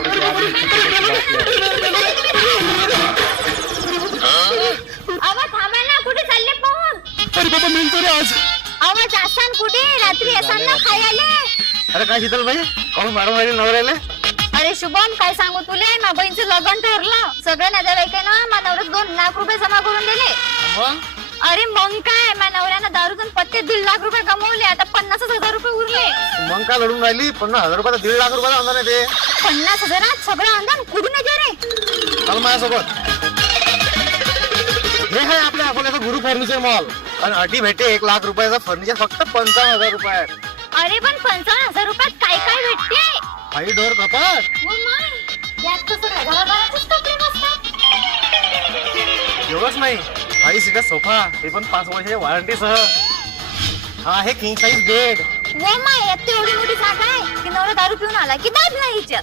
आवडते आधी अहो थांबा ना, कुठे चालले पाहून? अरे बाबा मिळतो रे आज. अहो जासान कुठे? रात्री असाल ना खायला. अरे काय शीतल भाई कोण मारून राहिले नवऱ्याला? अरे शुभम काय सांगू तुले, माझ्या बहिणीचं लग्न ठरलं. सगळ्या नातेवाईकांना माझ्या नवऱ्यात 2 लाख रुपये जमा करून दिले. मग अरे मग काय, माझ्या नवऱ्यानं दारूतून पत्ते 1.5 लाख रुपये कमवले. आता 50,000 रुपये उरले. मग काय लढून राहिली? 50,000 रुपयाचा 1.5 लाख रुपयाचा अंदाज आहे ते. 50,000 सगळं अंदाज कुठून येते रे? चल माझ्यासोबत. हे आहे आपल्या अकोल्याचा गुरु फर्निचर मॉल आणि अटी भेटे 1 लाख रुपयाचा फर्निचर फक्त 55,000 रुपयात. अरे पण 55,000 रुपयात काय काय भेटते? फाई डोर कपाट, यात तर सगळ्या घराघराचेच कपडे बसतात. एवढंच नाही, 5 सीटर सोफा ते पण 5 वर्षाच्या वॉरंटी सह. हा हे किंग साइज बेड. यात तर एवढी मोठी जागा आहे की नवरा दारू पिऊन आला की दाब नाही हिच्यात.